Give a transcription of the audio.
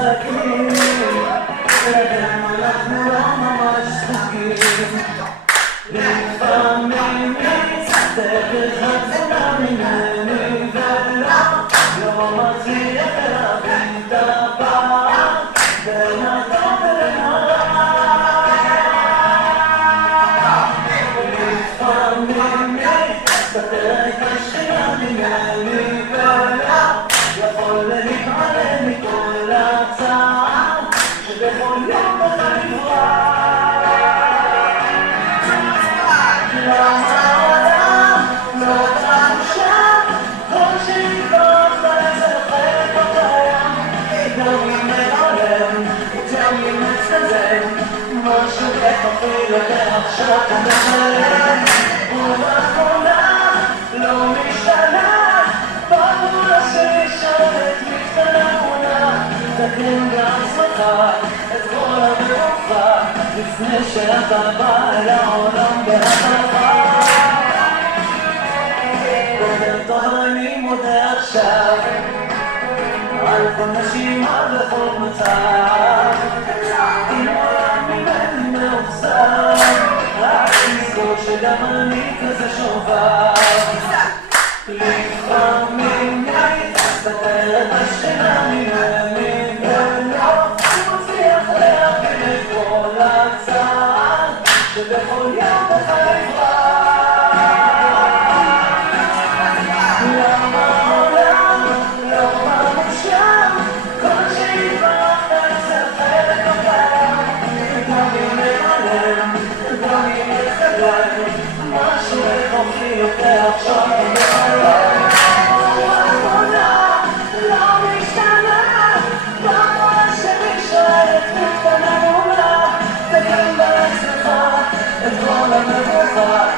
צוחקים, וגם אנחנו לא ממש זקוקים. לפעמים מצטערת חצונה ממני ולא מצליח להבין את הפער בין הטוב ובין הרע. לפעמים מצטערת השכינה ממני ולא יכול להתעלם מכל הצער שבכל יום בחיים נברא. למה העולם לא תחושב כל שיבח ולשחק בקיים, גם אם מרעלם, גם אם מצטלם, משהו כפי לעכשיו ומחלם, ובאחרונה לא משתנה, ברור שנשארת מקטנה עונה, תקן לעצמך את כל המרוחה, לפני שאתה בא אל העולם בהצלחה. בוקר טוב אני מודה עכשיו על כל נשימה וכל מצב, אם עולם ממני מאוכזב, רק תזכור שגם אני כזה שובב. לפעמים מסתתרת השכינה ממני ולא מצליח להבין את כל הצער שבכל יום בחיים רע. למה העולם לא ממושב כל שיבח ולשחק בקיים, גם אם מרעלם, גם אם מתקדם, משהו בכוחי יותר עכשיו ומחלם, ובאחרונה לא משתנה, ברור שנשארת מקטנה עונה, תקן בעצמך את כל המבוכה,